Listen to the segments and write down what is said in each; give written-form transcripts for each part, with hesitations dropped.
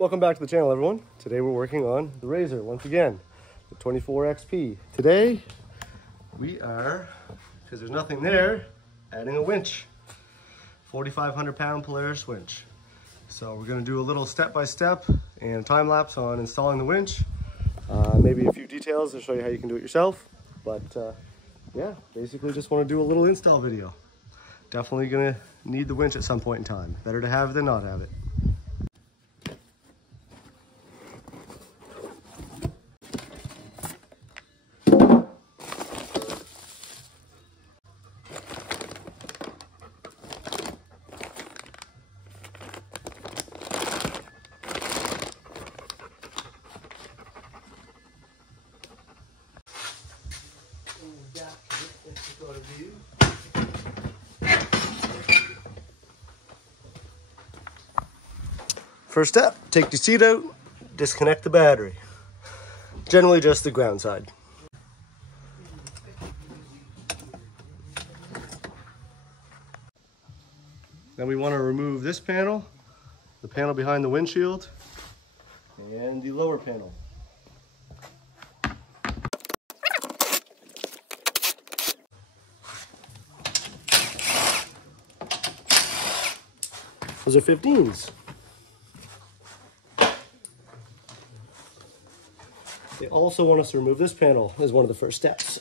Welcome back to the channel, everyone. Today we're working on the Razor once again, the 24XP. Today we are, because there's nothing there, adding a winch, 4,500 pound Polaris winch. So we're going to do a little step-by-step and time lapse on installing the winch. Maybe a few details to show you how you can do it yourself. But yeah, basically just want to do a little install video. Definitely going to need the winch at some point in time. Better to have it than not have it. First step, take your seat out, disconnect the battery. Generally just the ground side. Then we want to remove this panel, the panel behind the windshield, and the lower panel. Those are 15s. They also want us to remove this panel as one of the first steps.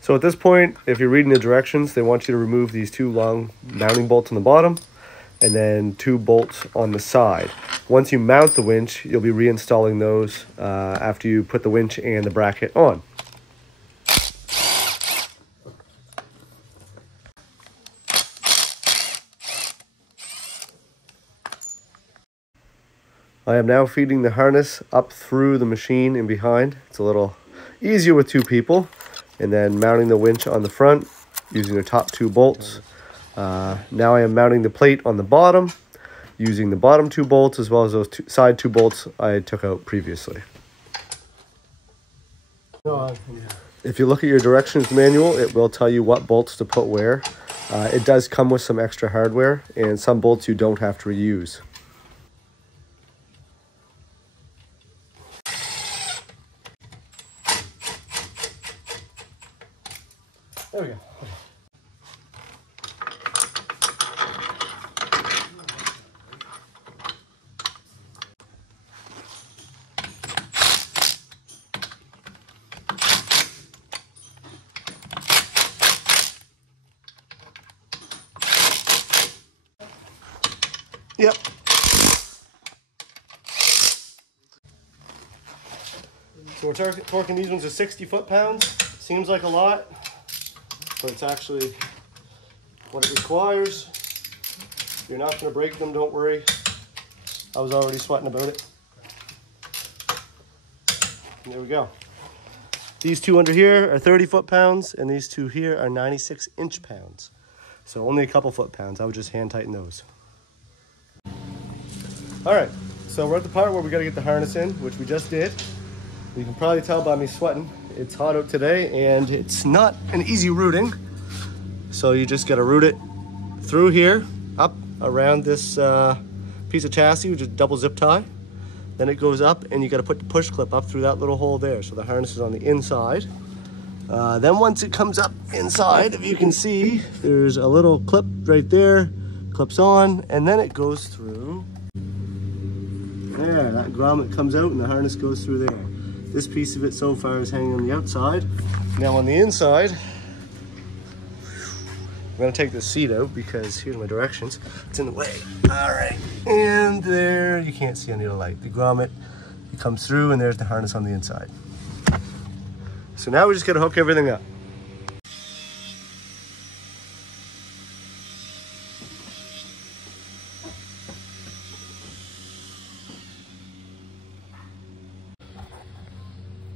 So at this point, if you're reading the directions, they want you to remove these two long mounting bolts on the bottom and then two bolts on the side. Once you mount the winch, you'll be reinstalling those after you put the winch and the bracket on. I am now feeding the harness up through the machine and behind. It's a little easier with two people. And then mounting the winch on the front using the top two bolts. Now I am mounting the plate on the bottom using the bottom two bolts as well as those side two bolts I took out previously. If you look at your directions manual, it will tell you what bolts to put where. It does come with some extra hardware, and some bolts you don't have to reuse. There we go. Okay. Yep. So we're torquing these ones to 60 foot-pounds. Seems like a lot, but it's actually what it requires. You're not going to break them, don't worry. I was already sweating about it. And there we go. These two under here are 30 foot-pounds, and these two here are 96 inch-pounds. So only a couple foot-pounds. I would just hand tighten those. All right, so we're at the part where we got to get the harness in, which we just did. You can probably tell by me sweating. It's hot out today, and it's not an easy routing. So you just got to route it through here, up around this piece of chassis, which is double zip tie. Then it goes up, and you got to put the push clip up through that little hole there. So the harness is on the inside. Then once it comes up inside, if you can see, there's a little clip right there, clips on, and then it goes through there. That grommet comes out, and the harness goes through there. This piece of it so far is hanging on the outside. Now on the inside, I'm gonna take this seat out because here's my directions. It's in the way. All right, and there, you can't see any of the light. The grommet, it comes through, and there's the harness on the inside. So now we just gotta hook everything up.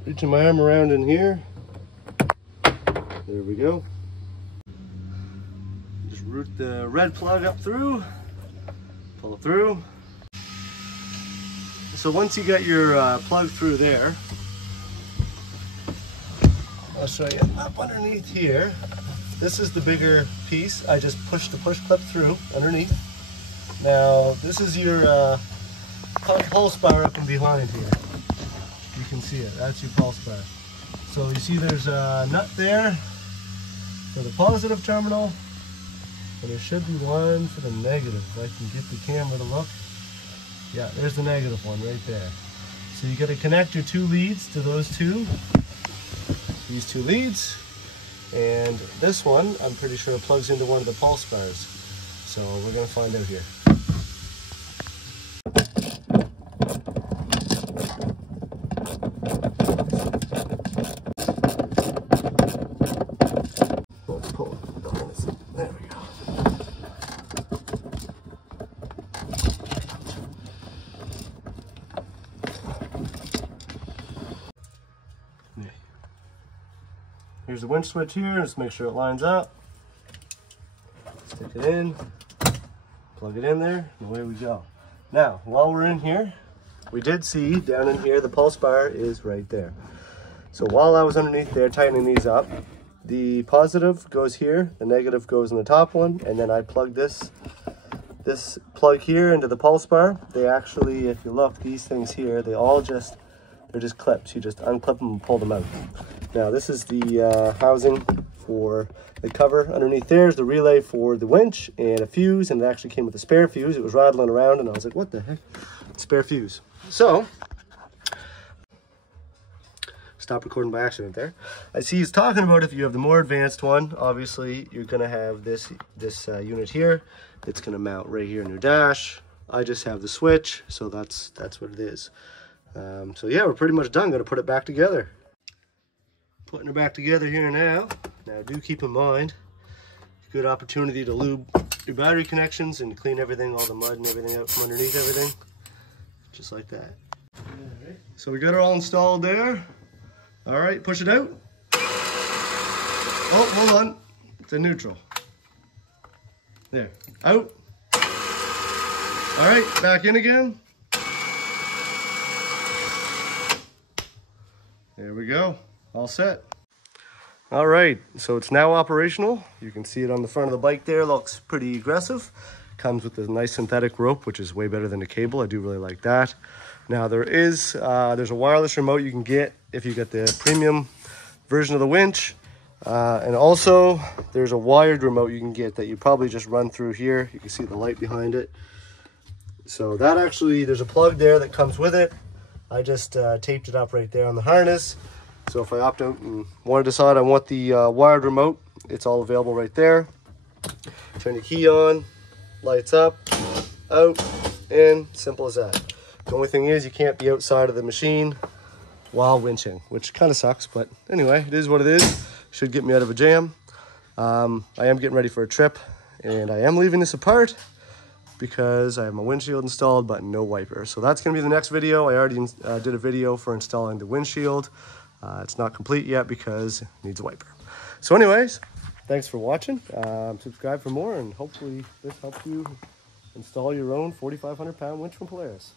Reaching my arm around in here. There we go. Just route the red plug up through, pull it through. So once you get your plug through there, I'll show you up underneath here. This is the bigger piece. I just pushed the push clip through underneath. Now this is your pulse bar up and behind here. You can see it, that's your pulse bar. So you see there's a nut there for the positive terminal, and there should be one for the negative. If I can get the camera to look. Yeah, there's the negative one right there. So you got to connect your two leads to those two. These two leads, and this one I'm pretty sure plugs into one of the pulse bars. So we're going to find out here. There we go. Here's the winch switch here. Just make sure it lines up. Stick it in, plug it in there, and away we go. Now, while we're in here, we did see down in here the pulse bar is right there. So while I was underneath there tightening these up, the positive goes here, the negative goes in the top one, and then I plug this plug here into the pulse bar. They actually, if you look, these things here, they're just clips. You just unclip them and pull them out. Now this is the housing for the cover. Underneath there is the relay for the winch and a fuse, and it actually came with a spare fuse. It was rattling around and I was like, what the heck? Spare fuse. So, stop recording by accident there. I see he's talking about if you have the more advanced one, obviously you're gonna have this unit here. It's gonna mount right here in your dash. I just have the switch, so that's what it is. So yeah, we're pretty much done. Gonna put it back together. Putting it back together here now. Now do keep in mind, good opportunity to lube your battery connections and clean everything, all the mud and everything out from underneath everything. Just like that. So we got it all installed there. All right, push it out. Oh, hold on. It's in neutral. There, out. All right, back in again. There we go, all set. All right, so it's now operational. You can see it on the front of the bike there, looks pretty aggressive. Comes with a nice synthetic rope, which is way better than the cable. I do really like that. Now there's a wireless remote you can get if you get the premium version of the winch. And also there's a wired remote you can get that you probably just run through here. You can see the light behind it. So that actually, there's a plug there that comes with it. I just taped it up right there on the harness. So if I opt out and want to decide I want the wired remote, it's all available right there. Turn the key on, lights up, out, in, simple as that. The only thing is you can't be outside of the machine while winching, which kind of sucks, but anyway, it is what it is. Should get me out of a jam. I am getting ready for a trip, and I am leaving this apart because I have my windshield installed, but no wiper. So that's gonna be the next video. I already did a video for installing the windshield. It's not complete yet because it needs a wiper. So anyways, thanks for watching. Subscribe for more, and hopefully this helps you install your own 4,500 pound winch from Polaris.